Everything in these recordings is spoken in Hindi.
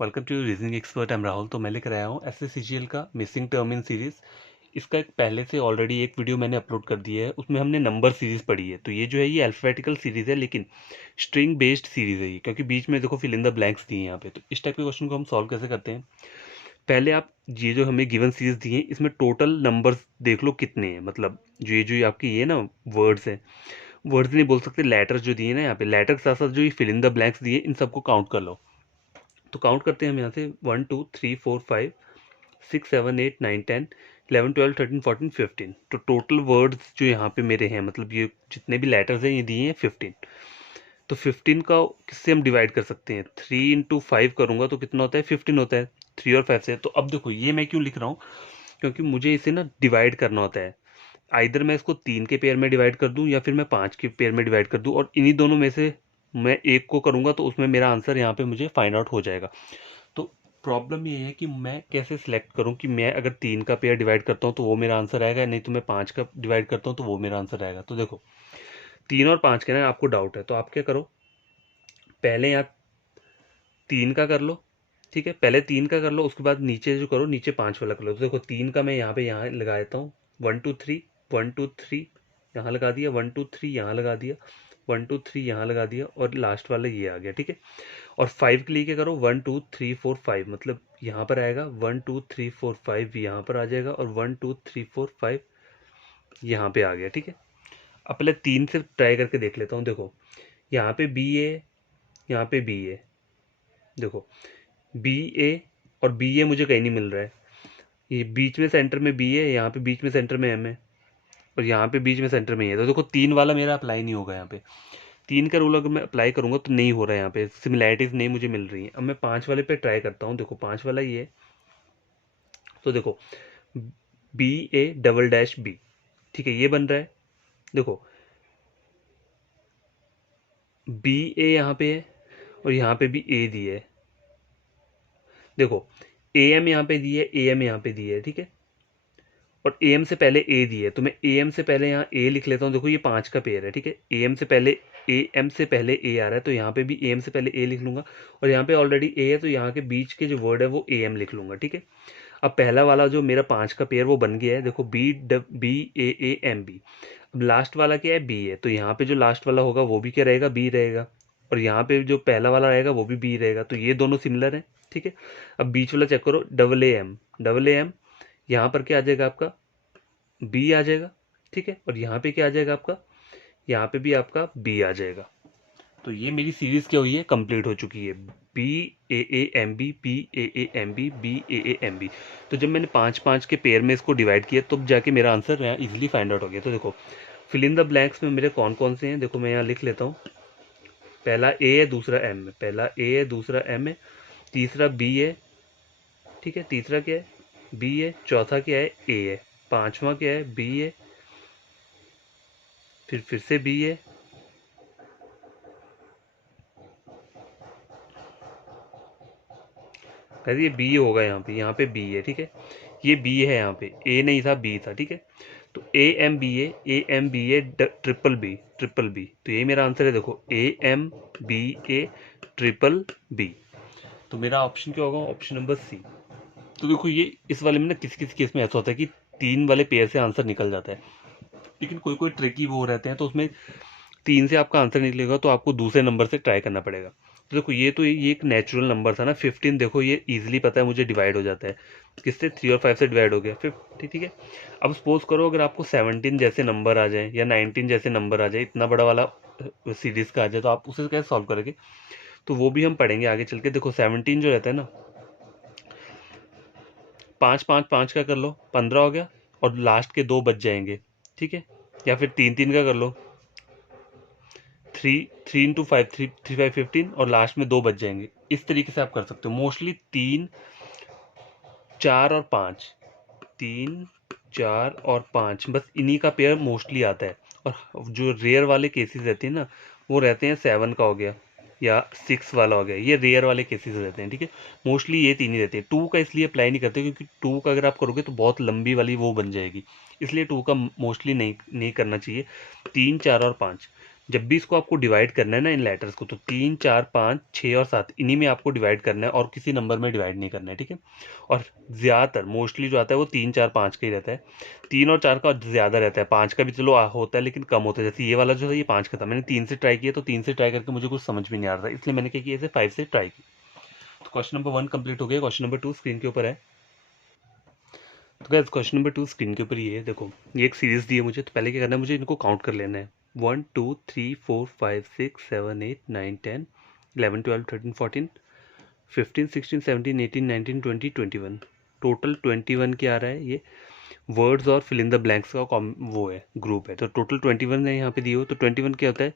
Welcome to reasoning expert. I am Rahul. तो मैं लेकर आया हूँ एसएससीजीएल का मिसिंग टर्म इन सीरीज। इसका एक पहले से ऑलरेडी एक वीडियो मैंने अपलोड कर दिया है, उसमें हमने नंबर सीरीज पढ़ी है। तो ये जो है ये अल्फाबेटिकल सीरीज है, लेकिन स्ट्रिंग बेस्ड सीरीज है ये, क्योंकि बीच में देखो फिल इन द ब्लैंक्स दिए हैं यहाँ पे। तो इस टाइप के क्वेश्चन को हम सॉल्व कैसे करते हैं, पहले आप ये जो हमें गिवन सीरीज दी है इसमें टोटल नंबर्स देख लो कितने हैं। मतलब जो आपकी ये ना वर्ड्स है, वर्ड्स नहीं बोल सकते, लेटर्स जो दिए ना यहाँ पे, लेटर के साथ साथ जो ये फिल इन द ब्लैंक्स दिए इन सबको काउंट कर लो। तो काउंट करते हैं हम यहाँ से 1 2 3 4 5 6 7 8 9 10 11 12 13 14 15। तो टोटल वर्ड्स जो यहाँ पे मेरे हैं, मतलब ये जितने भी लेटर्स हैं ये दिए हैं 15। तो 15 का किससे हम डिवाइड कर सकते हैं, 3 इंटू 5 करूँगा तो कितना होता है, 15 होता है 3 और 5 से। तो अब देखो ये मैं क्यों लिख रहा हूँ, क्योंकि मुझे इसे ना डिवाइड करना होता है। आइदर मैं इसको 3 के पेयर में डिवाइड कर दूं या फिर मैं 5 के पेयर में डिवाइड कर दूं, और इन्हीं दोनों में से मैं एक को करूंगा तो उसमें मेरा आंसर यहाँ पे मुझे फाइंड आउट हो जाएगा। तो प्रॉब्लम ये है कि मैं कैसे सिलेक्ट करूं कि मैं अगर 3 का पेयर डिवाइड करता हूं तो वो मेरा आंसर आएगा, नहीं तो मैं 5 का डिवाइड करता हूं तो वो मेरा आंसर आएगा। तो देखो 3 और 5 के ना आपको डाउट है, तो आप क्या करो, पहले यहाँ 3 का कर लो। ठीक है, पहले 3 का कर लो, उसके बाद नीचे जो करो नीचे 5 वाला कर लो। तो देखो 3 का मैं यहाँ लगा देता हूँ, 1 2 3 1 2 3 यहाँ लगा दिया, 1 2 3 यहाँ लगा दिया, 1 2 3 यहाँ लगा दिया, और लास्ट वाला ये आ गया। ठीक है, और 5 के लिए क्या करो, 1 2 3 4 5, मतलब यहाँ पर आएगा 1 2 3 4 5 यहाँ पर आ जाएगा, और 1 2 3 4 5 यहाँ पे आ गया। ठीक है, अब पहले 3 से ट्राई करके देख लेता हूँ। देखो यहाँ पे बी है, यहाँ पे बी है, देखो बी ए, और बी ए मुझे कहीं नहीं मिल रहा है। ये बीच में सेंटर में बी है, यहाँ पे बीच में सेंटर में एम है, और यहाँ पे बीच में सेंटर में ये है। तो देखो 3 वाला मेरा अप्लाई नहीं होगा यहाँ पे। 3 का रूल अगर मैं अप्लाई करूँगा तो नहीं हो रहा है, यहाँ पे सिमिलैरिटीज नहीं मुझे मिल रही है। अब मैं 5 वाले पे ट्राई करता हूँ। देखो 5 वाला ये है, तो देखो B A double dash B, ठीक है ये बन रहा है। देखो बी ए यहाँ पे है, और यहाँ पे भी ए दी है। देखो ए एम यहाँ पे दी है, ए एम यहाँ पे दी है। ठीक है, और ए एम से पहले ए दी है, तो मैं ए एम से पहले यहाँ ए लिख लेता हूँ। देखो ये 5 का पेयर है। ठीक है, ए एम से पहले ए आ रहा है, तो यहाँ पे भी ए एम से पहले ए लिख लूंगा, और यहाँ पे ऑलरेडी ए है तो यहाँ के बीच के जो वर्ड है वो ए एम लिख लूंगा। ठीक है, अब पहला वाला जो मेरा 5 का पेयर वो बन गया है। देखो बी ए एम बी। अब लास्ट वाला क्या है, बी है, तो यहाँ पे जो लास्ट वाला होगा वो भी क्या रहेगा, बी रहेगा, और यहाँ पे जो पहला वाला रहेगा वो भी बी रहेगा। तो ये दोनों सिमिलर हैं। ठीक है, अब बीच वाला चेक करो, डबल ए एम, यहाँ पर क्या आ जाएगा आपका, बी आ जाएगा। ठीक है, और यहाँ पे क्या आ जाएगा आपका, यहाँ पे भी आपका बी आ जाएगा। तो ये मेरी सीरीज क्या हुई है, कंप्लीट हो चुकी है। B A M B, B A M B, B A M B. तो जब मैंने 5 5 के पेयर में इसको डिवाइड किया तब जाके मेरा आंसर यहाँ इजीली फाइंड आउट हो गया। तो देखो फिल इन द ब्लैंक्स में मेरे कौन कौन से हैं, देखो मैं यहाँ लिख लेता हूँ। पहला ए है, दूसरा एम है, पहला ए है, दूसरा एम है, तीसरा बी है। ठीक है, तीसरा क्या है, बी है, चौथा क्या है, ए है, पांचवा क्या है, बी है, फिर से बी है, अरे ये बी होगा यहाँ पे बी है। ठीक है, ये बी है, यहाँ पे ए नहीं था बी था। ठीक है, तो A M B A triple B, triple B, तो ये मेरा आंसर है। देखो A M B A triple B. तो मेरा ऑप्शन क्या होगा, ऑप्शन नंबर सी। तो देखो ये इस वाले में ना किसी किसी केस में ऐसा होता है कि 3 वाले पेयर से आंसर निकल जाता है, लेकिन कोई कोई ट्रिकी वो रहते हैं तो उसमें 3 से आपका आंसर निकलेगा तो आपको दूसरे नंबर से ट्राई करना पड़ेगा। तो देखो ये एक नेचुरल नंबर था ना 15। देखो ये इजीली पता है मुझे डिवाइड हो जाता है, किससे, 3 और 5 से डिवाइड हो गया 50। ठीक है, अब सपोज करो अगर आपको 17 जैसे नंबर आ जाए या 19 जैसे नंबर आ जाए, इतना बड़ा वाला सीरीज का आ जाए, तो आप उसे कैसे सॉल्व करोगे, तो वो भी हम पढ़ेंगे आगे चल के। देखो 17 जो रहता है ना, 5 5 5 का कर लो, 15 हो गया, और लास्ट के 2 बच जाएंगे। ठीक है, या फिर 3 3 का कर लो, 3 इंटू 5 3 3 5 15, और लास्ट में 2 बच जाएंगे। इस तरीके से आप कर सकते हो। मोस्टली 3 4 और 5, 3 4 और 5, बस इन्हीं का पेयर मोस्टली आता है। और जो रेयर वाले केसेस रहते हैं ना, वो रहते हैं 7 का हो गया या 6 वाला हो गया, ये रेयर वाले केसेस रहते हैं। ठीक है, मोस्टली ये 3 ही रहते हैं। 2 का इसलिए अप्लाई नहीं करते क्योंकि 2 का अगर आप करोगे तो बहुत लंबी वाली वो बन जाएगी, इसलिए 2 का मोस्टली नहीं करना चाहिए। 3 4 और 5, जब भी इसको आपको डिवाइड करना है ना इन लेटर्स को, तो 3 4 5 6 और 7 इन्हीं में आपको डिवाइड करना है और किसी नंबर में डिवाइड नहीं करना है, ठीक है। और ज़्यादातर मोस्टली जो आता है वो 3 4 5 का ही रहता है। 3 और 4 का ज़्यादा रहता है, 5 का भी चलो होता है लेकिन कम होता है। जैसे ये वाला जो है ये 5 का था, मैंने 3 से ट्राई किया तो 3 से ट्राई करके मुझे कुछ समझ भी नहीं आ रहा था, इसलिए मैंने क्या किया इसे 5 से ट्राई किया। तो क्वेश्चन नंबर 1 कंप्लीट हो गया। क्वेश्चन नंबर 2 स्क्रीन के ऊपर है। तो गाइस क्वेश्चन नंबर 2 स्क्रीन के ऊपर ये है, देखो ये एक सीरीज दी है मुझे, तो पहले क्या करना है, मुझे इनको काउंट कर लेना है। 1 2 3 4 5 6 7 8 9 10 11 12 13 14 15 16 17 18 19 20 21। टोटल 21 क्या आ रहा है, ये वर्ड्स और फिल इन द ब्लैंक्स का वो है, ग्रुप है। तो टोटल 21 है यहाँ पे दिए हो। तो 21 क्या होता है,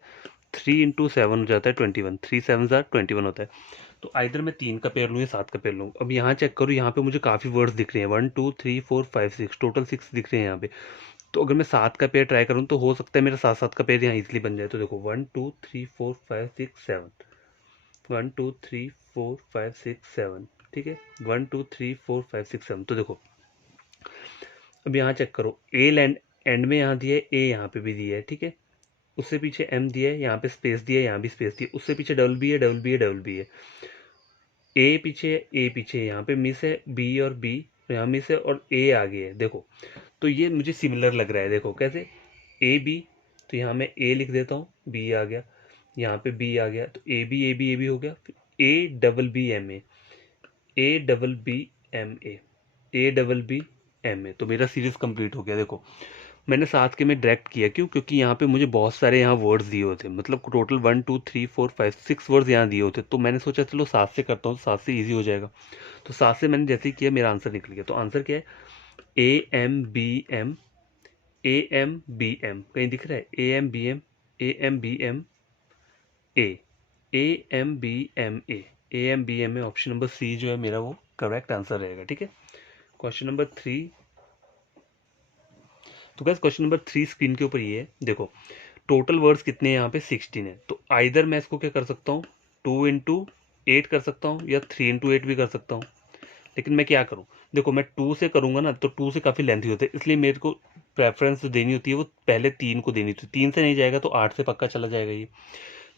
3 इंटू 7 हो जाता है 21, 3 7 21 होता है। तो आइधर मैं 3 का पेयर लूँ या 7 का पेयर लूँ। अब यहाँ चेक करूँ, यहाँ पे मुझे काफ़ी वर्ड्स दिख रहे हैं, 1 2 3 4 5 6, टोटल 6 दिख रहे हैं यहाँ पे। तो अगर मैं 7 का पेयर ट्राई करूँ तो हो सकता है मेरा 7 का पेयर यहाँ इजीली बन जाए। तो देखो 1 2 3 4 5 6 7, 1 2 3 4 5 6 7, ठीक है, 1 2 3 4 5 6 7। तो देखो अब यहाँ चेक करो, ए लैंड एंड में यहाँ दिया है, ए यहाँ पे भी दिया है, ठीक है। उससे पीछे एम दिया है, यहाँ पे स्पेस दिया है, यहाँ भी स्पेस दिया है। उससे पीछे डबल बी है, डबल बी है, डबल बी है। ए पीछे यहाँ पे मिस है, बी और बी यहाँ मिस है, और ए आगे है। देखो तो ये मुझे सिमिलर लग रहा है। देखो कैसे, ए बी, तो यहाँ मैं ए लिख देता हूँ, बी आ गया, यहाँ पे बी आ गया, तो A B A B A B हो गया। A double B M A double B M A double B M A, तो मेरा सीरीज कंप्लीट हो गया। देखो मैंने 7 के में डायरेक्ट किया, क्यों, क्योंकि यहाँ पे मुझे बहुत सारे यहाँ वर्ड्स दिए होते, मतलब टोटल 1 2 3 4 5 6 वर्ड्स यहाँ दिए होते। तो मैंने सोचा चलो 7 से करता हूँ, 7 से इजी हो जाएगा। तो 7 से मैंने जैसे ही किया मेरा आंसर निकल गया। तो आंसर क्या है, A M B M, A M B M, कहीं दिख रहा है, A M B M, A M B M A M B M A M B M A, option number C जो है मेरा वो करेक्ट आंसर रहेगा, ठीक है। Question number 3। तो गैस क्वेश्चन नंबर 3 स्क्रीन के ऊपर ये है, देखो टोटल वर्ड्स कितने हैं यहाँ पे, 16 है। तो आइदर मैं इसको क्या कर सकता हूँ, 2 इंटू 8 कर सकता हूँ या 3 इंटू 8 भी कर सकता हूँ। लेकिन मैं क्या करूँ, देखो मैं 2 से करूँगा ना तो 2 से काफ़ी लेंथी होता है, इसलिए मेरे को प्रेफरेंस जो देनी होती है वो पहले 3 को देनी होती है। 3 से नहीं जाएगा तो 8 से पक्का चला जाएगा ये।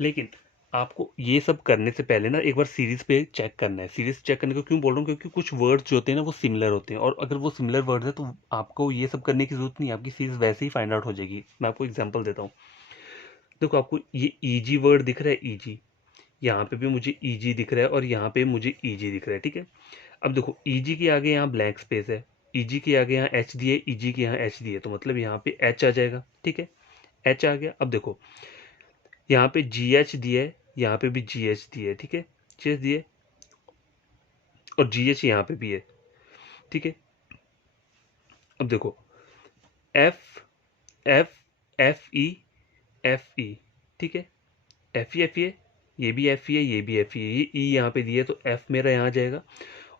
लेकिन आपको ये सब करने से पहले ना एक बार सीरीज पे चेक करना है। सीरीज चेक करने को क्यों बोल रहा हूँ, क्योंकि कुछ वर्ड्स जो होते हैं ना वो सिमिलर होते हैं, और अगर वो सिमिलर वर्ड्स है तो आपको ये सब करने की जरूरत नहीं है, आपकी सीरीज वैसे ही फाइंड आउट हो जाएगी। मैं आपको एग्जांपल देता हूँ। देखो आपको ये ईजी वर्ड दिख रहा है, ईजी, यहाँ पे भी मुझे ईजी दिख रहा है और यहाँ पे मुझे ईजी दिख रहा है, ठीक है। अब देखो ईजी के आगे यहाँ ब्लैंक स्पेस है, ईजी के आगे यहाँ एच दिए, ईजी के यहाँ एच दिए, तो मतलब यहाँ पे एच आ जाएगा, ठीक है, एच आ गया। अब देखो यहाँ पे जी एच दिया है, यहाँ पे भी जी एच दिया है, ठीक है, जी एच दिए, और जी एच यहाँ पे भी है, ठीक है। अब देखो एफ एफ एफ ई, ठीक है, एफ ई है, ये भी एफ ई है, ये भी एफ ई है, ये ई यहाँ पे दिया है, तो एफ मेरा यहाँ आ जाएगा।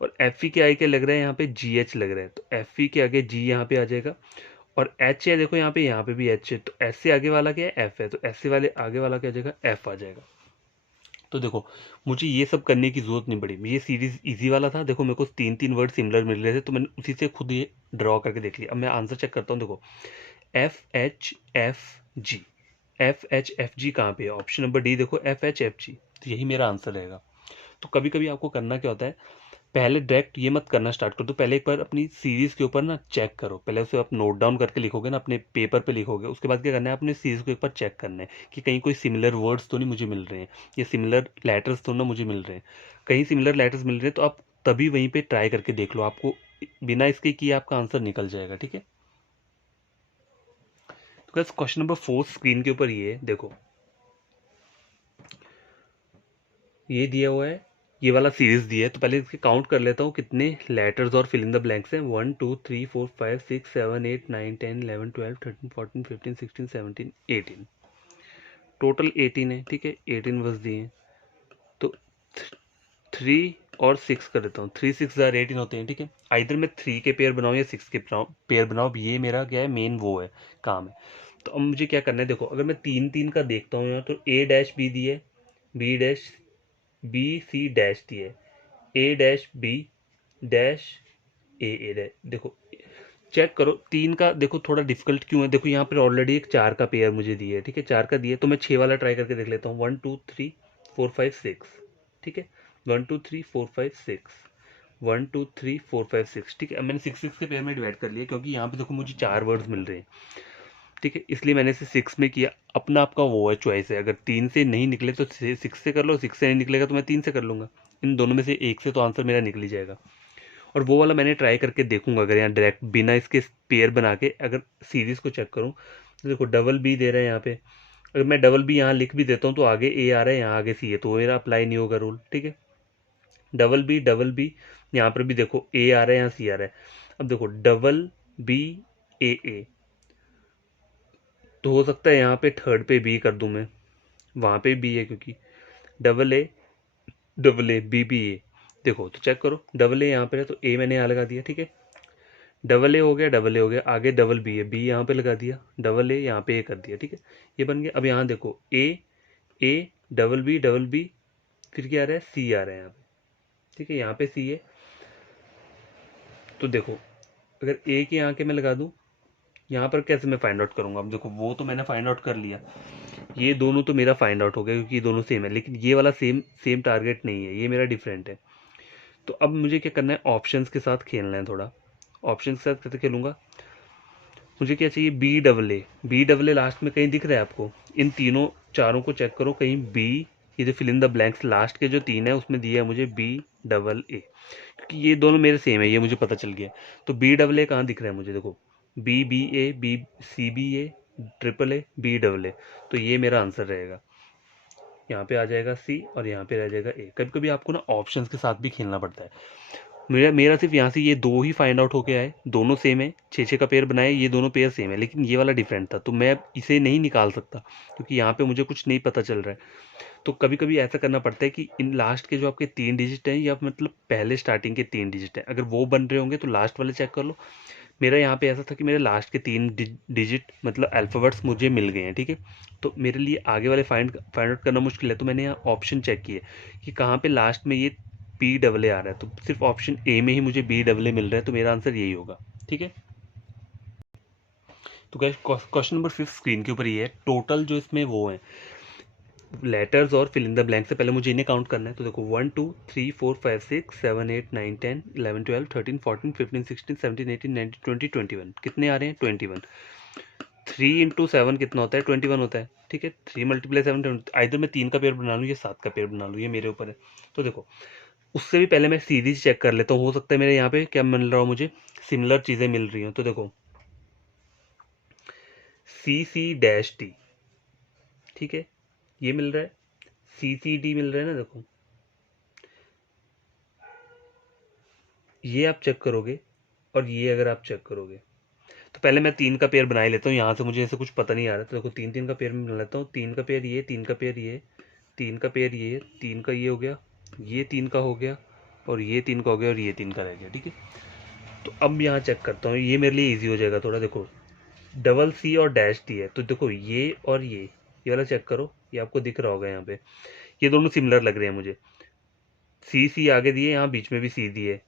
और एफ ई के आगे क्या लग रहा है, यहाँ पे जी एच लग रहा है, तो एफ ई के आगे जी यहाँ पे आ जाएगा। और एच है, देखो यहाँ पे भी एच है, तो एस से आगे वाला क्या है, एफ है, तो एस से वाले आगे वाला क्या आ जाएगा, एफ आ जाएगा। तो देखो मुझे ये सब करने की जरूरत नहीं पड़ी, ये सीरीज इजी वाला था। देखो मेरे को 3 वर्ड सिमिलर मिल रहे थे, तो मैंने उसी से खुद ये ड्रॉ करके देख लिया। अब मैं आंसर चेक करता हूँ। देखो F H F G, F H F G कहाँ पे है, ऑप्शन नंबर डी, देखो एफ एच एफ जी, तो यही मेरा आंसर रहेगा। तो कभी कभी आपको करना क्या होता है, पहले डायरेक्ट ये मत करना स्टार्ट कर दो, पहले एक बार अपनी सीरीज के ऊपर ना चेक करो। पहले उसे आप नोट डाउन करके लिखोगे ना, अपने पेपर पे लिखोगे, उसके बाद क्या करना है, अपने सीरीज को एक बार चेक करना है कि कहीं कोई सिमिलर वर्ड्स तो नहीं मुझे मिल रहे हैं, या सिमिलर लेटर्स तो ना मुझे मिल रहे हैं। कहीं सिमिलर लेटर्स मिल रहे हैं तो आप तभी वहीं पे ट्राई करके देख लो, आपको बिना इसके कि आपका आंसर निकल जाएगा, ठीक है। तो क्वेश्चन नंबर 4 स्क्रीन के ऊपर ये है, देखो ये दिया हुआ है, ये वाला सीरीज दिया है। तो पहले इसके काउंट कर लेता हूँ कितने लेटर्स और फिल इन द ब्लैंक्स हैं। 1 2 3 4 5 6 7 8 9 10 11 12 13 14 15 16 17 18, टोटल 18 है, ठीक है, 18 वर्ड्स दिए हैं। तो 3 और 6 कर देता हूँ, 3 6 18 होते हैं, ठीक है। आइधर मैं 3 के पेयर बनाऊँ या 6 के पेयर बनाऊँ, ये मेरा क्या है, मेन वो है, काम है। तो अब मुझे क्या करना है, देखो अगर मैं 3 का देखता हूँ यहाँ, तो A dash B D, B dash B C dash D, A dash B dash A dash, देखो चेक करो 3 का, देखो थोड़ा डिफिकल्ट क्यों है, देखो यहाँ पर ऑलरेडी एक 4 का पेयर मुझे दिया है, ठीक है 4 का दिया, तो मैं 6 वाला ट्राई करके देख लेता हूँ। 1 2 3 4 5 6, ठीक है 1 2 3 4 5 6, 1 2 3 4 5 6, ठीक है। अब मैंने 6 6 के पेयर में डिवाइड कर लिया, क्योंकि यहाँ पे देखो मुझे 4 वर्ड्स मिल रहे हैं, ठीक है, इसलिए मैंने इसे 6 में किया। अपना आपका वो है, चॉइस है, अगर 3 से नहीं निकले तो 6 से कर लो, 6 से नहीं निकलेगा तो मैं 3 से कर लूँगा। इन दोनों में से एक से तो आंसर मेरा निकल ही जाएगा। और वो वाला मैंने ट्राई करके देखूंगा, अगर यहाँ डायरेक्ट बिना इसके पेयर बना के अगर सीरीज़ को चेक करूँ तो देखो डबल बी दे रहे हैं यहाँ पे, अगर मैं डबल बी यहाँ लिख भी देता हूँ तो आगे ए आ रहा है, यहाँ आगे सी है, तो मेरा अप्लाई नहीं होगा रूल, ठीक है। डबल बी यहाँ पर भी देखो ए आ रहा है, यहाँ सी आ रहा है। अब देखो डबल बी ए, तो हो सकता है यहाँ पे थर्ड पे बी कर दूँ मैं, वहाँ पे बी है क्योंकि डबल ए बी बी ए। देखो तो चेक करो, डबल ए यहाँ पे है तो ए मैंने यहाँ लगा दिया, ठीक है। डबल ए हो गया, डबल ए हो गया, आगे डबल बी है, बी यहाँ पे लगा दिया, डबल ए यहाँ पे ए कर दिया, ठीक है, ये बन गया। अब यहाँ देखो ए डबल बी, फिर क्या आ रहा है, सी आ रहा है यहाँ पे, ठीक है, यहाँ पे सी है। तो देखो अगर ए के यहाँ के मैं लगा दूँ, यहाँ पर कैसे मैं फाइंड आउट करूँगा। अब देखो वो तो मैंने फाइंड आउट कर लिया, ये दोनों तो मेरा फाइंड आउट हो गया क्योंकि ये दोनों सेम है, लेकिन ये वाला सेम टारगेट नहीं है, ये मेरा डिफरेंट है। तो अब मुझे क्या करना है, ऑप्शंस के साथ खेलना है थोड़ा। ऑप्शन के साथ कैसे खेलूँगा, मुझे क्या चाहिए, बी डबल ए लास्ट में कहीं दिख रहा है आपको, इन तीनों चारों को चेक करो कहीं बी, ये जो fill in the blanks last के जो 3 है उसमें दिया है मुझे बी डबल ए, क्योंकि ये दोनों मेरे सेम है, ये मुझे पता चल गया। तो बी डबल ए कहाँ दिख रहा है मुझे, देखो B C B A triple A B double A, तो ये मेरा आंसर रहेगा। यहाँ पे आ जाएगा सी और यहाँ पे रह जाएगा ए। कभी कभी आपको ना ऑप्शंस के साथ भी खेलना पड़ता है। मेरा सिर्फ यहाँ से ये दो ही फाइंड आउट होके आए, दोनों सेम है, 6 6 का पेयर बनाए, ये दोनों पेयर सेम है, लेकिन ये वाला डिफरेंट था, तो मैं इसे नहीं निकाल सकता क्योंकि यहाँ पे मुझे कुछ नहीं पता चल रहा है। तो कभी कभी ऐसा करना पड़ता है कि इन लास्ट के जो आपके 3 डिजिट हैं, या मतलब पहले स्टार्टिंग के 3 डिजिट हैं, अगर वो बन रहे होंगे तो लास्ट वाले चेक कर लो। मेरा यहाँ पे ऐसा था कि मेरे लास्ट के 3 डिजिट मतलब अल्फ़ाबेट्स मुझे मिल गए हैं, ठीक है। तो मेरे लिए आगे वाले फाइंड आउट करना मुश्किल है, तो मैंने यहाँ ऑप्शन चेक किए कि कहाँ पे लास्ट में ये बी डबल ए आ रहा है, तो सिर्फ ऑप्शन ए में ही मुझे बी डबल ए मिल रहा है, तो मेरा आंसर यही होगा, ठीक है। तो गाइस क्वेश्चन नंबर 5 स्क्रीन के ऊपर ये है, टोटल जो इसमें वो है लेटर्स और फिल इन द ब्लैंक से पहले मुझे इन्हें काउंट करना है। तो देखो 1 2 3 4 5 6 7 8 9 10 11 12 13 14 15 16 17 18 19 20 21, कितने आ रहे हैं, 21। 3 इंटू 7 कितना होता है, 21 होता है, ठीक है। 3 मल्टीप्लाई 7, आइदर मैं 3 का पेयर बना लूँ या 7 का पेयर बना लूँ, ये मेरे ऊपर है। तो देखो उससे भी पहले मैं सीरीज चेक कर लेता हूँ, हो सकता है मेरे यहाँ पे क्या मिल रहा हो, मुझे सिमिलर चीज़ें मिल रही हैं। तो देखो सी डैश डी, ठीक है, ये मिल रहा है, सी डी मिल रहा है ना, देखो ये आप चेक करोगे और ये अगर आप चेक करोगे, तो पहले मैं 3 का पेयर बना ही लेता हूँ, यहाँ से मुझे ऐसे कुछ पता नहीं आ रहा। तो देखो 3 3 का पेयर में बना लेता हूँ, 3 का पेयर ये, 3 का पेयर ये, 3 का पेयर ये, 3 का ये हो गया, ये 3 का हो गया, और ये 3 का हो गया, और ये 3 का रह गया, ठीक है। तो अब यहाँ चेक करता हूँ, ये मेरे लिए ईजी हो जाएगा थोड़ा। देखो डबल सी और डैश डी है, तो देखो ये और ये वाला चेक करो, ये आपको दिख रहा होगा यहाँ पे, ये दोनों सिमिलर लग रहे हैं मुझे। सी आगे दिए, यहाँ बीच में भी सी दिए,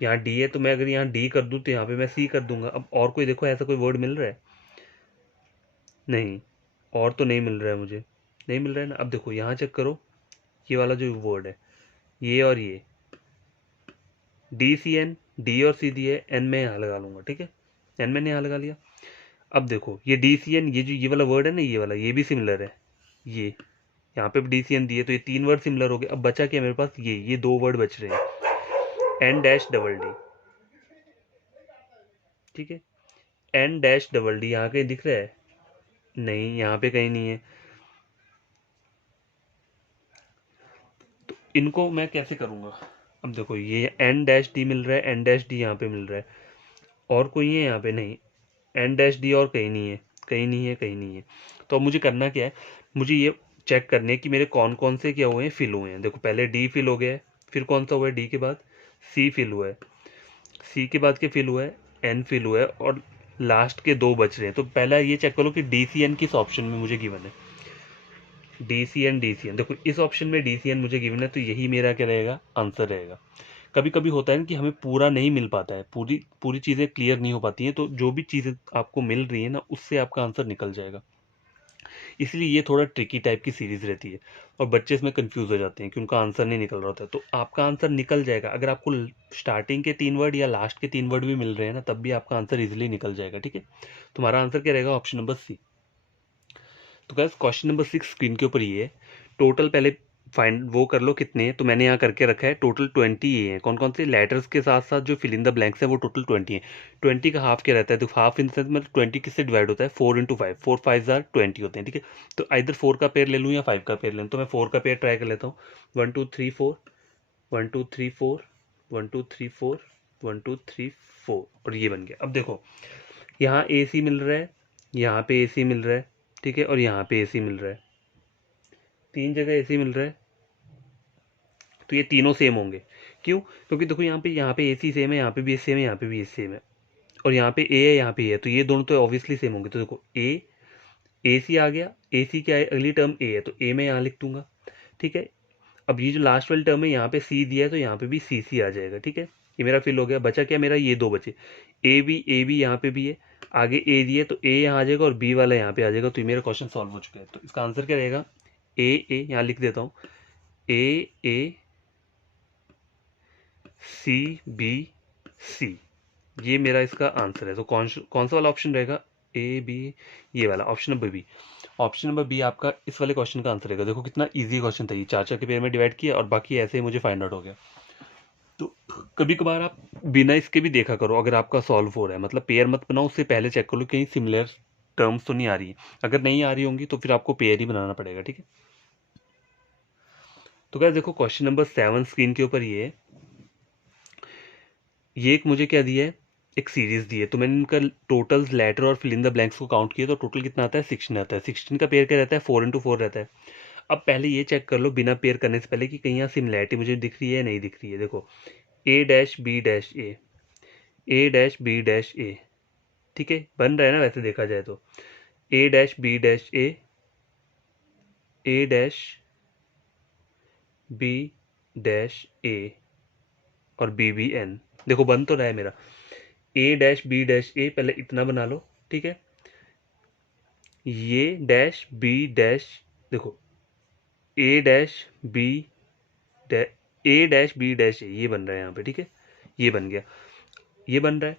यहाँ डी है, तो मैं अगर यहाँ डी कर दूँ तो यहाँ पे मैं सी कर दूंगा। अब और कोई देखो ऐसा कोई वर्ड मिल रहा है, नहीं, और तो नहीं मिल रहा है मुझे, नहीं मिल रहा है ना। अब देखो यहाँ चेक करो, ये वाला जो वर्ड है, ये और ये डी सी एन, डी और सी दिए, एन में यहाँ लगा लूंगा, ठीक है, एन मैंने यहाँ लगा लिया। अब देखो ये डी सी एन, ये जो ये वाला वर्ड है ना, ये वाला, ये भी सिमिलर है, ये यहाँ पे डी सी एन दिए, तो ये 3 वर्ड सिमिलर हो गए। अब बचा क्या मेरे पास, ये 2 वर्ड बच रहे हैं, एन डैश डबल डी, ठीक है, एन डैश डबल डी यहाँ कहीं दिख रहा है, नहीं, यहाँ पे कहीं नहीं है। तो इनको मैं कैसे करूँगा, अब देखो ये एन डैश डी मिल रहा है, एन डैश डी यहाँ पे मिल रहा है, और कोई है यहाँ पे, नहीं, एन डैश डी और कहीं नहीं है, कहीं नहीं है, कहीं नहीं है। तो अब मुझे करना क्या है, मुझे ये चेक करने हैं कि मेरे कौन कौन से क्या हुए हैं, फिल हुए हैं। देखो पहले डी फिल हो गया है, फिर कौन सा हुआ है, डी के बाद सी फिल हुआ है, सी के बाद के फिल हुआ है, एन फिल हुआ है, और लास्ट के 2 बच रहे हैं। तो पहला ये चेक करो कि डी सी एन किस ऑप्शन में मुझे गिवन है, डी सी एन देखो इस ऑप्शन में डी सी एन मुझे गिवन है, तो यही मेरा क्या रहेगा, आंसर रहेगा। कभी कभी होता है ना कि हमें पूरा नहीं मिल पाता है, पूरी पूरी चीज़ें क्लियर नहीं हो पाती हैं, तो जो भी चीज़ें आपको मिल रही है ना उससे आपका आंसर निकल जाएगा। इसलिए ये थोड़ा ट्रिकी टाइप की सीरीज रहती है और बच्चे इसमें कंफ्यूज हो जाते हैं कि उनका आंसर नहीं निकल रहा होता है। तो आपका आंसर निकल जाएगा, अगर आपको स्टार्टिंग के 3 वर्ड या लास्ट के 3 वर्ड भी मिल रहे हैं ना तब भी आपका आंसर इजीली निकल जाएगा। ठीक है, तुम्हारा आंसर क्या रहेगा? Option number C. तो गाइस क्वेश्चन नंबर 6 स्क्रीन के ऊपर ये है। टोटल पहले फाइंड वो कर लो कितने हैं, तो मैंने यहाँ करके रखा है टोटल 20 ये हैं। कौन कौन से लेटर्स के साथ साथ जो फिल इन द ब्लैंक्स है वो टोटल 20 है। 20 का हाफ क्या रहता है? तो हाफ इन सेंस मतलब 20 किससे डिवाइड होता है? 4 इंटू 5, 4 5 20 होते हैं। ठीक है, तो इधर 4 का पेयर ले लूँ या 5 का पेयर ले लूँ, तो मैं 4 का पेयर ट्राई कर लेता हूँ। 1 2 3 4, 1 2 3 4, 1 2 3 4, 1 2 3 4 और ये बन गया। अब देखो यहाँ ए सी मिल रहा है, यहाँ पे ए सी मिल रहा है, ठीक है, और यहाँ पे ए सी मिल रहा है, 3 जगह ए सी मिल रहा है, तो ये तीनों सेम होंगे। क्यों? क्योंकि देखो यहाँ पे ए सी सेम है, यहाँ पे भी सेम है, यहाँ पे भी सेम है, और यहाँ पे ए है, यहाँ पे है, तो ये दोनों तो ऑब्वियसली सेम होंगे। तो देखो ए सी आ गया, ए सी क्या है? अगली टर्म ए है, तो ए मैं यहाँ लिख दूंगा। ठीक है, अब ये जो लास्ट वाली टर्म है यहाँ पे सी दिया है, तो यहाँ पे भी सी सी आ जाएगा। ठीक है, ये मेरा फिल हो गया। बचा क्या मेरा? ये दो बचे, ए बी यहाँ पे भी है, आगे ए दिए तो ए यहाँ आ जाएगा और बी वाला यहाँ पे आ जाएगा। तो ये मेरा क्वेश्चन सॉल्व हो चुका है। तो इसका आंसर क्या रहेगा? ए यहाँ लिख देता हूँ, ए सी बी सी, ये मेरा इसका आंसर है। तो कौन कौन सा वाला ऑप्शन रहेगा? ए बी, ये वाला option number B. Option number B आपका इस वाले क्वेश्चन का आंसर रहेगा। देखो कितना इजी क्वेश्चन था ये, 4 के पेयर में डिवाइड किया और बाकी ऐसे ही मुझे फाइंड आउट हो गया। तो कभी कभार आप बिना इसके भी देखा करो, अगर आपका सॉल्व हो रहा है, मतलब पेयर मत बनाओ, उससे पहले चेक कर लो कहीं सिमिलर टर्म्स तो नहीं आ रही है। अगर नहीं आ रही होंगी तो फिर आपको पेयर ही बनाना पड़ेगा। ठीक है, तो क्या देखो क्वेश्चन नंबर 7 स्क्रीन के ऊपर ये एक मुझे क्या दिया है? एक सीरीज दी है, तो मैंने इनका टोटल्स लेटर और फिल इन द ब्लैंक्स को काउंट किया, तो टोटल कितना आता है? 16 आता है। 16 का पेयर क्या रहता है? 4 इंटू 4 रहता है। अब पहले ये चेक कर लो बिना पेयर करने से पहले कि कहीं यहाँ सिमिलैरिटी मुझे दिख रही है या नहीं दिख रही है। देखो ए dash B dash A dash B dash ए, ठीक है, बन रहा है ना वैसे देखा जाए तो। A dash B dash A dash B dash ए और बी बी एन, देखो बन तो रहा है मेरा। ए डैश बी डैश ए पहले इतना बना लो, ठीक है, ये डैश बी डैश, देखो ए डैश बी ए डैश बी डैश ए, ये बन रहा है यहाँ पे। ठीक है, ये बन गया, ये बन रहा है।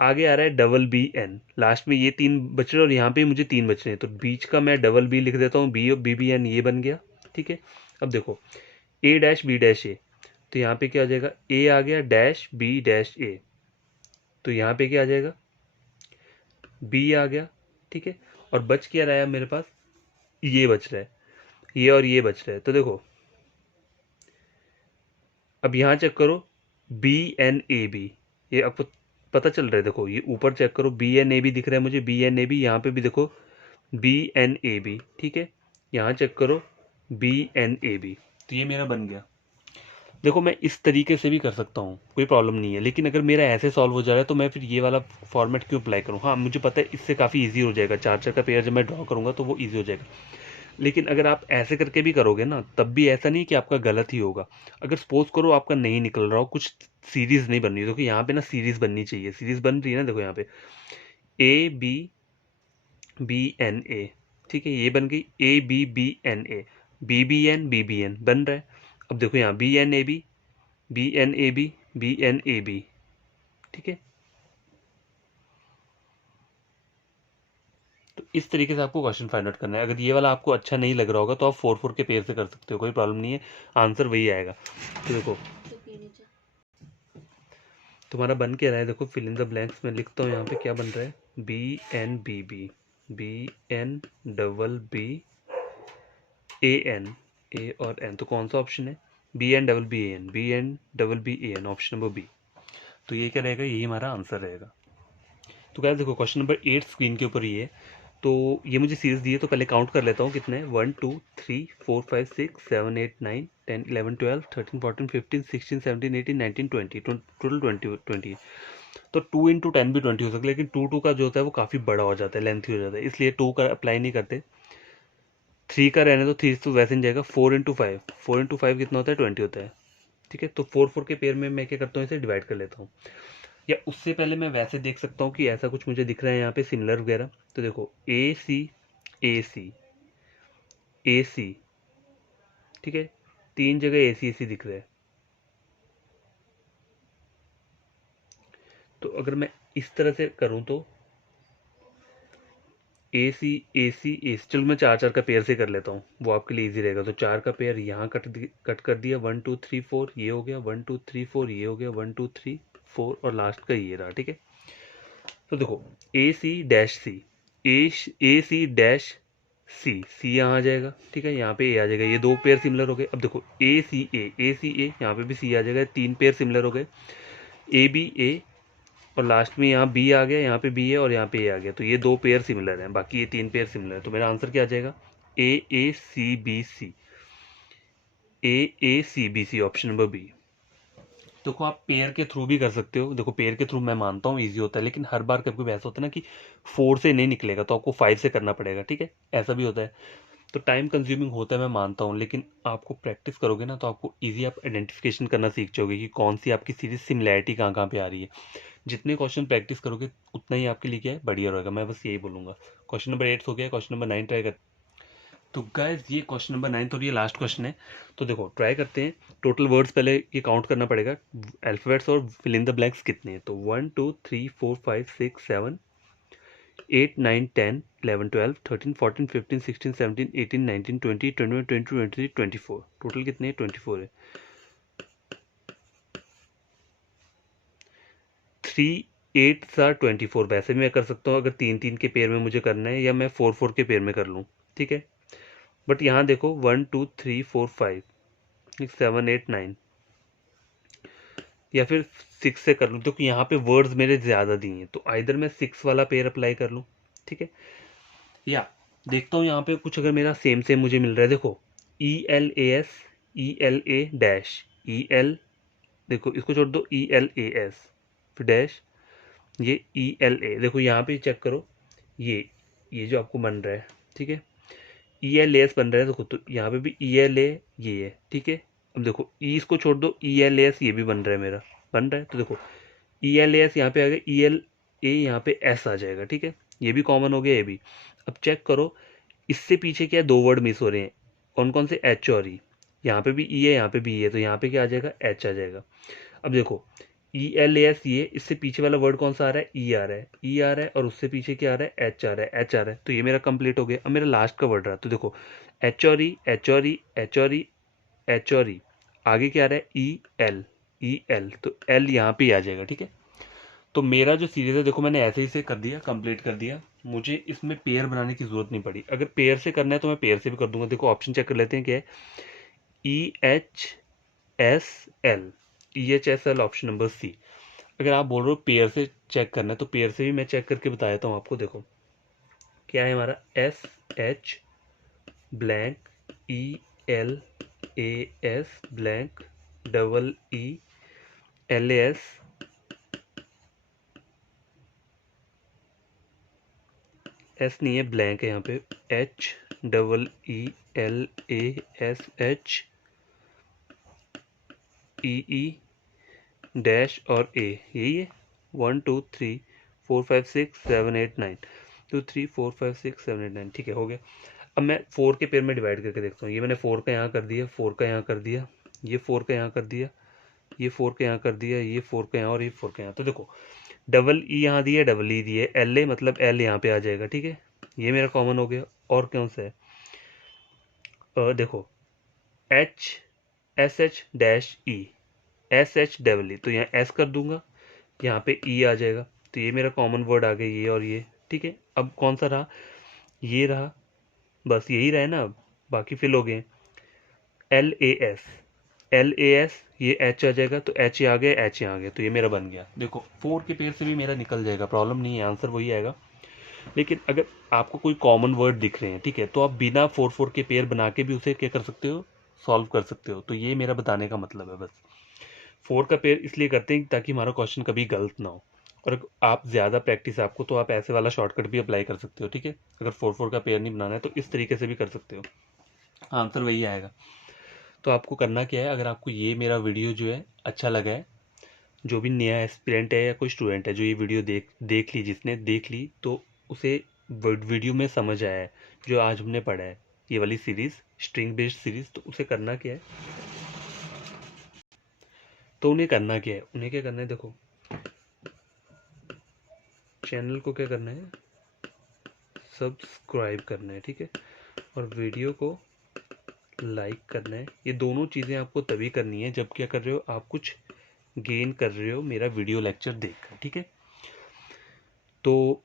आगे आ रहा है डबल बी एन, लास्ट में ये 3 बच रहे हैं और यहाँ पे मुझे 3 बच रहे हैं, तो बीच का मैं डबल बी लिख देता हूँ, बी और बी बी एन, ये बन गया। ठीक है, अब देखो ए डैश बी डैश ए, तो यहाँ पे क्या आ जाएगा? ए आ गया डैश बी डैश ए, तो यहाँ पे क्या आ जाएगा? बी आ गया। ठीक है, और बच क्या रहा है मेरे पास? ये बच रहा है, ये और ये बच रहा है। तो देखो अब यहाँ चेक करो, बी एन ए बी, ये आपको पता चल रहा है। देखो ये ऊपर चेक करो, बी एन ए बी दिख रहा है मुझे, बी एन ए बी, यहाँ पे भी देखो बी एन ए बी। ठीक है, यहाँ चेक करो बी एन ए बी, तो ये मेरा बन गया। देखो मैं इस तरीके से भी कर सकता हूँ, कोई प्रॉब्लम नहीं है, लेकिन अगर मेरा ऐसे सॉल्व हो जा रहा है तो मैं फिर ये वाला फॉर्मेट क्यों अप्लाई करूँ? हाँ मुझे पता है इससे काफ़ी ईजी हो जाएगा, 4 का पेयर जब मैं ड्रॉ करूँगा तो वो ईजी हो जाएगा। लेकिन अगर आप ऐसे करके भी करोगे ना तब भी ऐसा नहीं कि आपका गलत ही होगा। अगर सपोज करो आपका नहीं निकल रहा हो, कुछ सीरीज नहीं बन रही, देखो यहाँ पे ना सीरीज बननी चाहिए, सीरीज बन रही है ना, देखो यहाँ पे A B B N A, ठीक है, ये बन गई A B B N A, B B N बन रहा है। अब देखो यहाँ B N A B, B N A B, B N A B, ठीक है। तो इस तरीके से आपको क्वेश्चन फाइंड आउट करना है। अगर ये वाला आपको अच्छा नहीं लग रहा होगा तो आप 4 के पेयर से कर सकते हो, कोई प्रॉब्लम नहीं है, आंसर वही आएगा। तो देखो तुम्हारा बन के रहा है, देखो फिल इन द ब्लैंक्स में लिखता हूँ यहाँ पे क्या बन रहा है, B N B B, B N double B A N, A और एन, तो कौन सा ऑप्शन है? B N double B A N, B N double B A N, option number B. तो ये क्या रहेगा? यही हमारा आंसर रहेगा। तो क्या देखो क्वेश्चन नंबर 8 स्क्रीन के ऊपर ये, तो ये मुझे सीरीज दी है, तो पहले काउंट कर लेता हूँ कितने हैं, 1 2 3 4 5 6 7 8 9 10 11 12 13 14 15 16 17 18 19 20, टोटल 20 तो 2 इंटू 10 भी 20 हो सकता है, लेकिन 2 का जो होता है वो काफ़ी बड़ा हो जाता है, लेंथी हो जाता है, इसलिए 2 का अप्लाई नहीं करते। 3 का रहने तो 3 तो वैसे नहीं जाएगा। 4 इंटू 5, 4 इंटू 5 कितना होता है? 20 होता है। ठीक है। तो 4 4 के पेयर में मैं क्या करता हूँ, इसे डिवाइड कर लेता हूँ। या उससे पहले मैं वैसे देख सकता हूँ कि ऐसा कुछ मुझे दिख रहा है यहाँ पे सिमिलर वगैरह। तो देखो ए सी ए सी ए सी, ठीक है, 3 जगह ए सी दिख रहा है। तो अगर मैं इस तरह से करूँ तो ए सी, चलो मैं 4 4 का पेयर से कर लेता हूँ, वो आपके लिए इजी रहेगा। तो 4 का पेयर यहाँ कट कर दिया, 1 2 3 4 ये हो गया, 1 2 3 4 ये हो गया, 1 2 3 4 और लास्ट का ये रहा, ठीक है। तो देखो ए C dash C, A C dash C यहाँ आ जाएगा, ठीक है, यहाँ पे ए आ जाएगा, ये 2 पेयर सिमिलर हो गए। अब देखो ए सी ए यहाँ पे भी सी आ जाएगा, 3 पेयर सिमिलर हो गए। ए बी ए और लास्ट में यहाँ बी आ गया, यहाँ पे बी है और यहाँ पे ए आ गया, तो ये 2 पेयर सिमिलर हैं, बाकी ये 3 पेयर सिमिलर है। तो मेरा आंसर क्या आ जाएगा, A C B C, A C B C, option number B. देखो आप पेयर के थ्रू भी कर सकते हो, देखो पेयर के थ्रू मैं मानता हूँ ईजी होता है, लेकिन हर बार कभी कभी ऐसा होता है ना कि 4 से नहीं निकलेगा तो आपको 5 से करना पड़ेगा, ठीक है, ऐसा भी होता है। तो टाइम कंज्यूमिंग होता है, मैं मानता हूँ, लेकिन आपको प्रैक्टिस करोगे ना तो आपको ईजी आप आइडेंटिफिकेशन करना सीख जाओगे कि कौन सी आपकी सीरीज सिमिलैरिटी कहाँ कहाँ पे आ रही है। जितने क्वेश्चन प्रैक्टिस करोगे उतना ही आपके लिए क्या है, बढ़िया रहेगा, मैं बस यही बोलूँगा। क्वेश्चन नंबर 8 हो गया, क्वेश्चन नंबर 9 ट्राई कर। तो गाइस ये क्वेश्चन नंबर 9 और ये लास्ट क्वेश्चन है। तो देखो ट्राई करते हैं, टोटल वर्ड्स पहले ये काउंट करना पड़ेगा, अल्फाबेट्स और फिल इन द ब्लैंक्स कितने हैं। तो 1 2 3 4 5 6 7 8 9 10 11 12 13 14 15 16 17 18 19 20 21 22 23 24, टोटल कितने हैं, 24 है। 3 8 सा 24, वैसे भी मैं कर सकता हूँ अगर 3 3 के पेयर में मुझे करना है, या मैं 4 4 के पेयर में कर लूँ, ठीक है। बट यहाँ देखो 1 2 3 4 5 6 7 8 9, या फिर 6 से कर लूँ, तो यहाँ पे वर्ड्स मेरे ज़्यादा दिए हैं, तो आइदर मैं 6 वाला पेयर अप्लाई कर लूँ, ठीक है। या देखता हूँ यहाँ पे कुछ अगर मेरा सेम सेम मुझे मिल रहा है। देखो E L A dash E L, देखो इसको छोड़ दो, ई एल ए एस फिर डैश, ये ई एल ए, देखो यहाँ पे चेक करो, ये जो आपको बन रहा है, ठीक है, ई एल एस बन रहा है, देखो तो यहाँ पे भी ई एल ए ये है, ठीक है। अब देखो ई इसको छोड़ दो, ई एल एस ये भी बन रहा है, मेरा बन रहा है। तो देखो ई एल एस यहाँ पे आ गया, ई एल ए यहाँ पे एस आ जाएगा, ठीक है, ये भी कॉमन हो गया, ये भी। अब चेक करो इससे पीछे क्या 2 वर्ड मिस हो रहे हैं, कौन कौन से, एच और ई, यहाँ पे भी ई है, यहाँ पे भी ई है, तो यहाँ पे क्या आ जाएगा, एच आ जाएगा। अब देखो ई एल एस, ये इससे पीछे वाला वर्ड कौन सा आ रहा है, ई आ रहा है, ई आ रहा है, और उससे पीछे क्या आ रहा है, एच आ रहा है, एच आ रहा है, तो ये मेरा कंप्लीट हो गया। अब मेरा लास्ट का वर्ड रहा, तो देखो एच और ई एच और ई एच और ई एच और ई, आगे क्या आ रहा है, ई एल, तो एल यहाँ पे ही आ जाएगा, ठीक है। तो मेरा जो सीरीज है देखो मैंने ऐसे ही से कर दिया, कंप्लीट कर दिया, मुझे इसमें पेयर बनाने की जरूरत नहीं पड़ी। अगर पेयर से करना है तो मैं पेयर से भी कर दूंगा। देखो ऑप्शन चेक कर लेते हैं क्या है, E H S L, E H S L, option number C. अगर आप बोल रहे हो पेयर से चेक करना है तो पेयर से भी मैं चेक करके बता देता हूँ आपको। देखो क्या है हमारा, S H blank E L A S blank double E L A S S नहीं है, ब्लैंक है यहाँ पे, H double E L A S H E dash और ए, यही है। 1 2 3 4 5 6 7 8 9, 2 3 4 5 6 7 8 9, ठीक है, हो गया। अब मैं 4 के पेयर में डिवाइड करके देखता हूँ, ये मैंने 4 का यहाँ कर दिया, 4 का यहाँ कर दिया, ये 4 का यहाँ कर दिया, ये 4 का यहाँ कर दिया, ये 4 का यहाँ और ये 4 का यहाँ। तो देखो डबल ई यहाँ दिया, डबल ई दिए, एल ए मतलब एल यहाँ पे आ जाएगा, ठीक है, ये मेरा कॉमन हो गया। और कौन सा है, देखो H S H dash E S H double E, तो यहाँ एस कर दूंगा, यहाँ पे ई आ जाएगा, तो ये मेरा कॉमन वर्ड आ गया, ये और ये, ठीक है। अब कौन सा रहा, ये रहा, बस यही रहा ना, अब बाकी फिल हो गए। एल ए एस, ये एच आ जाएगा, तो एच यहाँ आ गया, एच यहाँ आ गया, तो ये मेरा बन गया। देखो 4 के पेयर से भी मेरा निकल जाएगा, प्रॉब्लम नहीं है, आंसर वही आएगा। लेकिन अगर आपको कोई कॉमन वर्ड दिख रहे हैं, ठीक है, तो आप बिना 4 4 के पेयर बना के भी उसे क्या कर सकते हो, सॉल्व कर सकते हो। तो ये मेरा बताने का मतलब है, बस 4 का पेयर इसलिए करते हैं ताकि हमारा क्वेश्चन कभी गलत ना हो। और अगर आप ज़्यादा प्रैक्टिस है आपको, तो आप ऐसे वाला शॉर्टकट भी अप्लाई कर सकते हो, ठीक है। अगर 4 4 का पेयर नहीं बनाना है तो इस तरीके से भी कर सकते हो, आंसर वही आएगा। तो आपको करना क्या है, अगर आपको ये मेरा वीडियो जो है अच्छा लगा है, जो भी नया एस्पिरेंट है या कोई स्टूडेंट है जो ये वीडियो देख ली, जिसने देख ली तो उसे वीडियो में समझ आया है जो आज हमने पढ़ा है, ये वाली सीरीज़ स्ट्रिंग बेस्ड सीरीज़, तो उसे करना क्या है, तो उन्हें करना क्या है, उन्हें क्या करना है, देखो चैनल को क्या करना है, सब्सक्राइब करना है, ठीक है, और वीडियो को लाइक करना है। ये दोनों चीज़ें आपको तभी करनी है जब क्या कर रहे हो, आप कुछ गेन कर रहे हो मेरा वीडियो लेक्चर देखकर, ठीक है। तो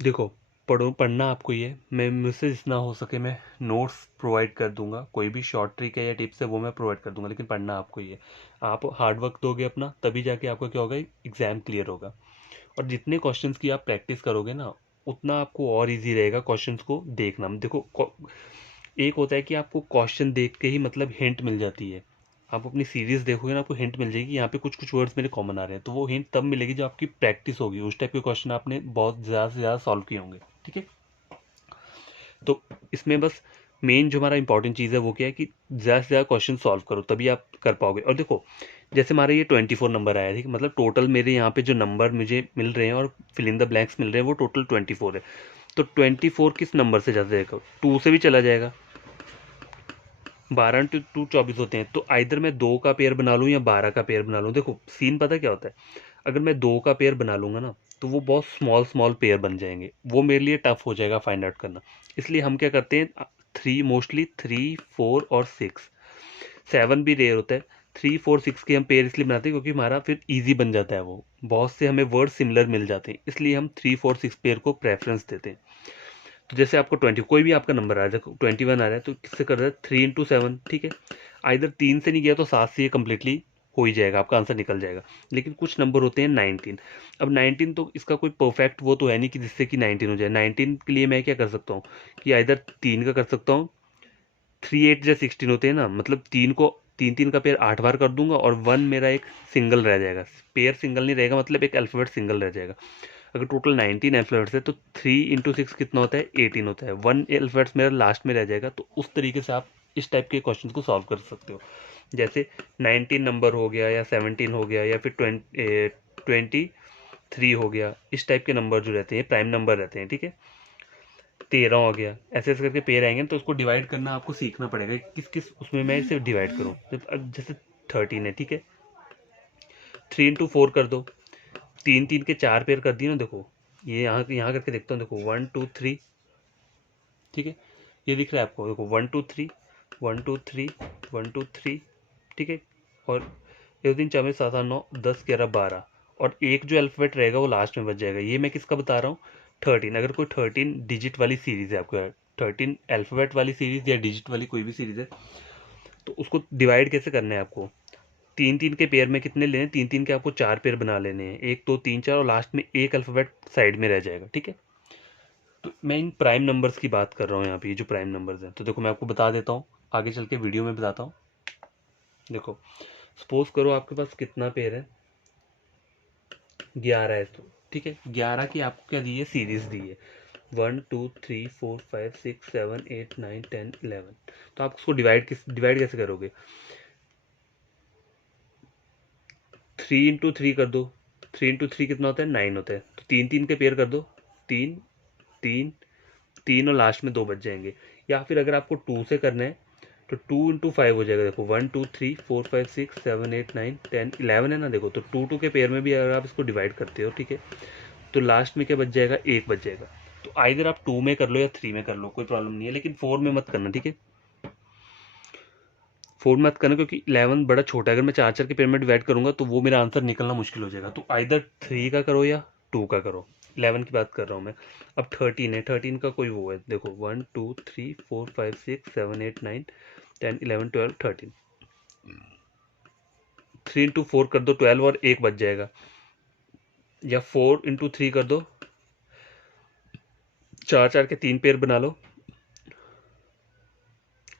देखो, पढ़ना आपको ही है, मैं मुझसे जितना हो सके मैं नोट्स प्रोवाइड कर दूंगा, कोई भी शॉर्ट ट्रिक है या टिप्स है वो मैं प्रोवाइड कर दूंगा, लेकिन पढ़ना आपको ही है। आप हार्ड वर्क दोगे अपना, तभी जाके आपका क्या होगा, एग्ज़ाम क्लियर होगा। और जितने क्वेश्चंस की आप प्रैक्टिस करोगे ना, उतना आपको और इजी रहेगा क्वेश्चंस को देखना। देखो, एक होता है कि आपको क्वेश्चन देख के ही मतलब हिंट मिल जाती है, आप अपनी सीरीज देखोगे ना, आपको हिंट मिल जाएगी, यहाँ पे कुछ कुछ वर्ड्स मेरे कॉमन आ रहे हैं, तो वो हिंट तब मिलेगी जब आपकी प्रैक्टिस होगी, उस टाइप के क्वेश्चन आपने बहुत ज़्यादा से ज़्यादा सॉल्व किए होंगे, ठीक है। तो इसमें बस मेन जो हमारा इंपॉर्टेंट चीज़ है वो क्या है कि ज़्यादा से ज़्यादा क्वेश्चन सॉल्व करो, तभी आप कर पाओगे। और देखो, जैसे हमारा ये 24 नंबर आया है, ठीक है, मतलब टोटल मेरे यहाँ पे जो नंबर मुझे मिल रहे हैं और फिल इन द ब्लैंक्स मिल रहे हैं वो टोटल 24 है। तो 24 किस नंबर से जाता जाएगा, 2 से भी चला जाएगा, 12 टू 2 24 होते हैं, तो आइधर मैं 2 का पेयर बना लूँ या 12 का पेयर बना लूँ। देखो सीन पता क्या होता है, अगर मैं 2 का पेयर बना लूँगा ना, तो वो बहुत स्मॉल स्मॉल पेयर बन जाएंगे, वो मेरे लिए टफ हो जाएगा फाइंड आउट करना। इसलिए हम क्या करते हैं, मोस्टली 3 4 और 6, 7 भी रेयर होता है। 3 4 6 के हम पेयर इसलिए बनाते हैं क्योंकि हमारा फिर ईजी बन जाता है, वो बहुत से हमें वर्ड सिमिलर मिल जाते हैं, इसलिए हम 3 4 6 पेयर को प्रेफरेंस देते हैं। तो जैसे आपको 20, कोई भी आपका नंबर आ रहा है, 21 आ रहा है, तो किससे कर रहा है, 3 इंटू 7, ठीक है। आइधर 3 से नहीं गया तो 7 से ये कम्प्लीटली हो ही जाएगा, आपका आंसर निकल जाएगा। लेकिन कुछ नंबर होते हैं 19, अब 19 तो इसका कोई परफेक्ट वो तो है नहीं कि जिससे कि 19 हो जाए। 19 के लिए मैं क्या कर सकता हूँ कि आइधर 3 का कर सकता हूँ, 3 8 या 16 होते हैं ना, मतलब 3 को 3 3 का पेयर 8 बार कर दूंगा और 1 मेरा एक सिंगल रह जाएगा, पेयर सिंगल नहीं रहेगा, मतलब एक अल्फ़ाबेट सिंगल रह जाएगा। अगर टोटल 19 अल्फ़ाबेट्स है तो 3 इंटू 6 कितना होता है, 18 होता है, 1 अल्फ़ाबेट्स मेरा लास्ट में रह जाएगा। तो उस तरीके से आप इस टाइप के क्वेश्चन को सॉल्व कर सकते हो, जैसे 19 नंबर हो गया या 17 हो गया या फिर 23 हो गया, इस टाइप के नंबर जो रहते हैं प्राइम नंबर रहते हैं, ठीक है। 13 हो गया, ऐसे ऐसे करके पेयर आएंगे, तो उसको डिवाइड करना आपको सीखना पड़ेगा, किस किस उसमें मैं इसे डिवाइड करूँ। जैसे 13 है, ठीक है, 3 इंटू 4 कर दो, 3 3 के 4 पेयर कर दिए ना, देखो ये यहाँ यहाँ करके देखता हूँ, देखो 1 2 3, ठीक है, ये दिख रहा है आपको, देखो 1 2 3 1 2 3 1 2 3, ठीक है। और 1 3 4 5 7 8 9 10 11 12, और एक जो अल्फ़ाबेट रहेगा वो लास्ट में बच जाएगा। ये मैं किसका बता रहा हूँ, 13। अगर कोई 13 डिजिट वाली सीरीज़ है आपको, 13 अल्फ़ाबेट वाली सीरीज़ या डिजिट वाली कोई भी सीरीज़ है, तो उसको डिवाइड कैसे करना है आपको, 3 3 के पेयर में कितने लेने हैं, 3 3 के आपको 4 पेयर बना लेने हैं, 1 2 3 4, और लास्ट में एक अल्फ़ाबेट साइड में रह जाएगा, ठीक है। तो मैं इन प्राइम नंबर्स की बात कर रहा हूँ यहाँ पे, ये जो प्राइम नंबर्स हैं, तो देखो मैं आपको बता देता हूँ, आगे चल के वीडियो में बताता हूँ। देखो सपोज करो आपके पास कितना पेयर है, 11 है, तो ठीक है, 11 की आपको क्या दी है, सीरीज दी है, 1 2 3 4 5 6 7 8 9 10 11। तो आप उसको डिवाइड कैसे करोगे, 3 इंटू 3 कर दो, 3 इंटू 3 कितना होता है, 9 होता है, तो 3 3 के पेयर कर दो, 3 3 3, और लास्ट में 2 बच जाएंगे। या फिर अगर आपको 2 से करना है तो 2 इंटू 5 हो जाएगा, देखो 1 2 3 4 5 6 7 8 9 10 11 है ना, देखो तो 2 2 के पेयर में भी अगर आप इसको डिवाइड करते हो, ठीक है, तो लास्ट में क्या बच जाएगा, 1 बच जाएगा। तो आइधर आप 2 में कर लो या 3 में कर लो, कोई प्रॉब्लम नहीं है, लेकिन 4 में मत करना, ठीक है, 4 मत करना, क्योंकि 11 बड़ा छोटा है, अगर मैं 4 4 के पेयर में डिवाइड करूंगा तो वो मेरा आंसर निकलना मुश्किल हो जाएगा। तो आइधर 3 का करो या 2 का करो, 11 की बात कर रहा हूँ मैं। अब 13 है, 13 का कोई वो है, देखो 1 2 3 4 5 6 7 8 9 10 11 12 13, 3 इंटू 4 कर दो 12, और 1 बच जाएगा, या 4 इंटू 3 कर दो, 4 4 के 3 पेयर बना लो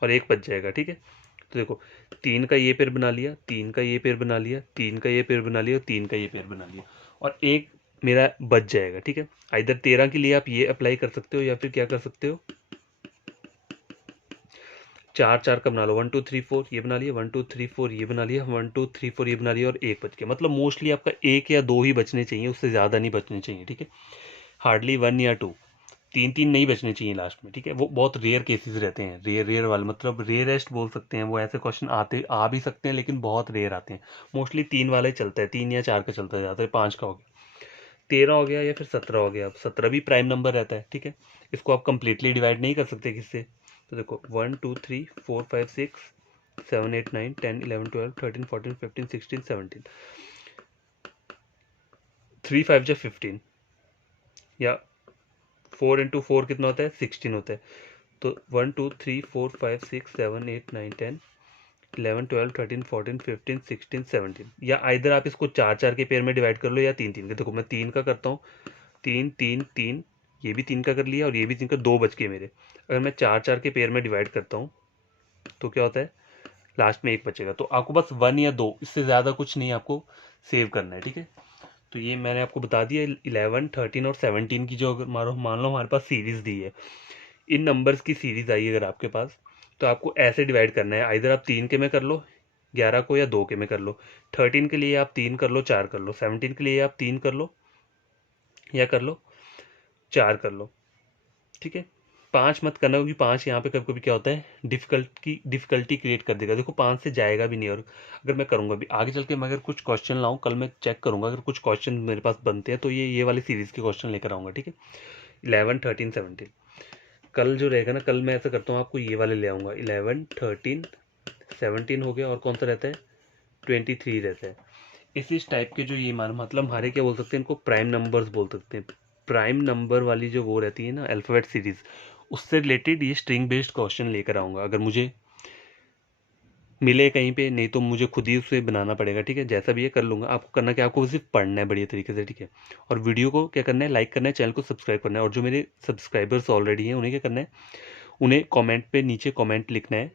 और 1 बच जाएगा, ठीक है। तो देखो 3 का ये पेयर बना लिया, 3 का ये पेयर बना लिया, 3 का ये पेयर बना लिया, और 3 का ये पेयर बना लिया, और 1 मेरा बच जाएगा, ठीक है। इधर 13 के लिए आप ये अप्लाई कर सकते हो, या फिर क्या कर सकते हो, चार चार का बना लो, 1 2 3 4 ये बना लिया, 1 2 3 4 ये बना लिया, 1 2 3 4 ये बना लिया और एक बच गया। मतलब मोस्टली आपका एक या दो ही बचने चाहिए, उससे ज़्यादा नहीं बचने चाहिए, ठीक है। हार्डली 1 या 2, तीन तीन नहीं बचने चाहिए लास्ट में, ठीक है। वो बहुत रेयर केसेस रहते हैं, रेयर वाले मतलब रेयरेस्ट बोल सकते हैं, वो ऐसे क्वेश्चन आ भी सकते हैं लेकिन बहुत रेयर आते हैं। मोस्टली 3 वाला ही चलता है, 3 या 4 का चलता है, ज़्यादा है 5 का हो गया, 13 हो गया या फिर 17 हो गया। अब 17 भी प्राइम नंबर रहता है, ठीक है। इसको आप कंप्लीटली डिवाइड नहीं कर सकते किससे, तो देखो 1 2 3 4 5 6 7 8 9 10 11 12 13 14 15 16 17, 3 5 जा 15 या 4 इंटू 4 कितना होता है, 16 होता है। तो 1 2 3 4 5 6 7 8 9 10 11 12 13 14 15 16 17, या आइधर आप इसको चार चार के पेयर में डिवाइड कर लो या तीन तीन के। देखो मैं 3 का करता हूँ, 3 3 3, ये भी 3 का कर लिया और ये भी 3 का, 2 बच के मेरे। अगर मैं चार चार के पेयर में डिवाइड करता हूँ तो क्या होता है, लास्ट में एक बचेगा। तो आपको बस 1 या 2, इससे ज़्यादा कुछ नहीं आपको सेव करना है, ठीक है। तो ये मैंने आपको बता दिया 11 13 और 17 की जो, अगर मान लो हमारे पास सीरीज़ दी है, इन नंबर्स की सीरीज़ आई अगर आपके पास, तो आपको ऐसे डिवाइड करना है। आइधर आप 3 के में कर लो 11 को, या 2 के में कर लो। 13 के लिए आप 3 कर लो, 4 कर लो। 17 के लिए आप 3 कर लो या कर लो 4 कर लो, ठीक है। 5 मत करना, क्योंकि 5 यहाँ पे कभी कभी क्या होता है, डिफिकल्टी क्रिएट कर देगा। देखो 5 से जाएगा भी नहीं, और अगर मैं करूँगा भी आगे चल के, मैं अगर कुछ क्वेश्चन लाऊँ कल, मैं चेक करूँगा अगर कुछ क्वेश्चन मेरे पास बनते हैं तो ये वाली सीरीज़ के क्वेश्चन लेकर आऊँगा, ठीक है। 11 13 17 कल जो रहेगा ना, कल मैं ऐसा करता हूँ आपको ये वाले ले आऊँगा। 11 13 17 हो गया, और कौन सा रहता है, 23 रहता है। इस टाइप के जो ये मतलब हमारे क्या बोल सकते हैं, इनको प्राइम नंबर्स बोल सकते हैं। प्राइम नंबर वाली जो वो रहती है ना अल्फ़ाबेट सीरीज़, उससे रिलेटेड ये स्ट्रिंग बेस्ड क्वेश्चन लेकर आऊँगा, अगर मुझे मिले कहीं पे। नहीं तो मुझे खुद ही उसे बनाना पड़ेगा, ठीक है। जैसा भी ये कर लूँगा। आपको करना क्या, आपको सिर्फ पढ़ना है बढ़िया तरीके से, ठीक है। और वीडियो को क्या करना है, लाइक करना है, चैनल को सब्सक्राइब करना है। और जो मेरे सब्सक्राइबर्स ऑलरेडी हैं उन्हें क्या करना है, उन्हें कमेंट पे नीचे कमेंट लिखना है,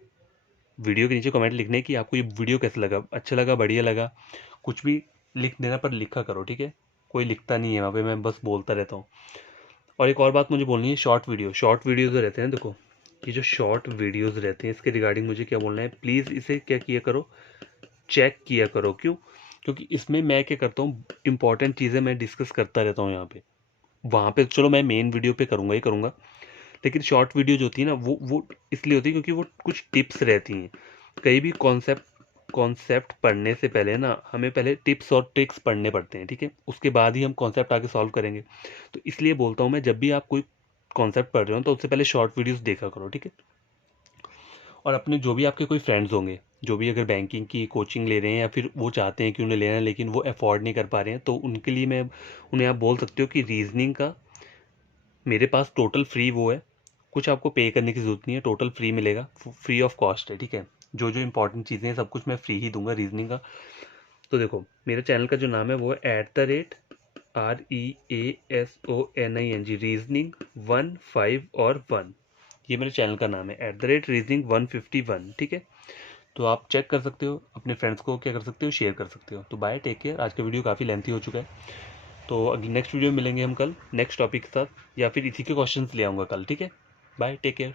वीडियो के नीचे कमेंट लिखना है कि आपको ये वीडियो कैसा लगा, अच्छा लगा, बढ़िया लगा, कुछ भी लिख देना, पर लिखा करो, ठीक है। कोई लिखता नहीं है वहाँ पे, मैं बस बोलता रहता हूँ। और एक और बात मुझे बोलनी है, शॉर्ट वीडियो जो रहते हैं, देखो ये जो शॉर्ट वीडियोस रहते हैं, इसके रिगार्डिंग मुझे क्या बोलना है, प्लीज़ इसे क्या किया करो, चेक किया करो। क्यों, क्योंकि इसमें मैं क्या करता हूँ, इंपॉर्टेंट चीज़ें मैं डिस्कस करता रहता हूँ यहाँ पे। वहाँ पे चलो मैं मेन वीडियो पे करूँगा ही करूँगा, लेकिन शॉर्ट वीडियो जो होती है ना, वो इसलिए होती है क्योंकि वो कुछ टिप्स रहती हैं। कहीं भी कॉन्सेप्ट पढ़ने से पहले ना, हमें पहले टिप्स और ट्रिक्स पढ़ने पड़ते हैं, ठीक है। उसके बाद ही हम कॉन्सेप्ट आगे सॉल्व करेंगे। तो इसलिए बोलता हूँ मैं, जब भी आप कोई कॉन्सेप्ट पढ़ रहे हो तो उससे पहले शॉर्ट वीडियोस देखा करो, ठीक है। और अपने जो भी आपके कोई फ्रेंड्स होंगे, जो भी अगर बैंकिंग की कोचिंग ले रहे हैं या फिर वो चाहते हैं कि उन्हें लेना है लेकिन वो अफोर्ड नहीं कर पा रहे हैं, तो उनके लिए मैं उन्हें आप बोल सकते हो कि रीजनिंग का मेरे पास टोटल फ्री वो है, कुछ आपको पे करने की ज़रूरत नहीं है, टोटल फ्री मिलेगा, फ्री ऑफ कॉस्ट है, ठीक है। जो जो इंपॉर्टेंट चीज़ें हैं सब कुछ मैं फ्री ही दूंगा रीजनिंग का। तो देखो मेरे चैनल का जो नाम है वो है @REASONING रीजनिंग 1 5 और 1। ये मेरे चैनल का नाम है @रीजनिंग 151, ठीक है। तो आप चेक कर सकते हो, अपने फ्रेंड्स को क्या कर सकते हो, शेयर कर सकते हो। तो बाय, टेक केयर। आज का वीडियो काफ़ी लेंथी हो चुका है, तो अगली नेक्स्ट वीडियो में मिलेंगे हम कल नेक्स्ट टॉपिक के साथ, या फिर इसी के क्वेश्चंस ले आऊँगा कल, ठीक है। Bye, take care.